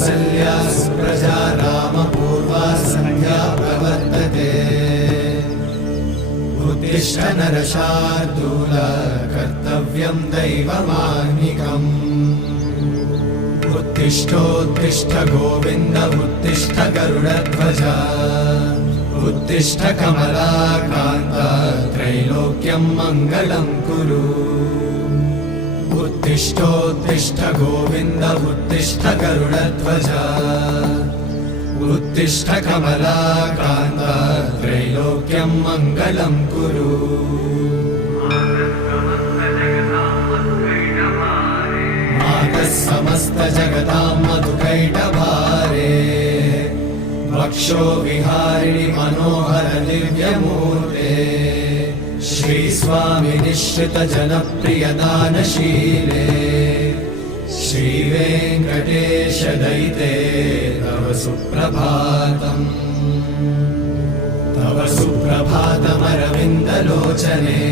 कौसल्या सुप्रजा रामपूर्वा सन्ध्या प्रवर्तते उत्तिष्ठ नरशार्दूल कर्तव्यं दैवमाह्निकम् उत्तिष्ठोत्तिष्ठ गोविन्द उत्तिष्ठ गरुडध्वज उत्तिष्ठ कमलाकान्त त्रैलोक्यं मङ्गलं कुरु उत्तिष्ठोत्तिष्ठ गोविन्द उत्तिष्ठ गरुडध्वज उत्तिष्ठ कमलाकान्त त्रैलोक्यं मङ्गलं कुरु मातः समस्त जगतां मधुकैटभारे वक्षो विहारिणि मनोहर दिव्यमूर्ते श्रीस्वामि निश्रित जनप्रिय दानशीले श्रीवेङ्कटेश दयिते तव सुप्रभातम् तव सुप्रभातमरविन्दलोचने।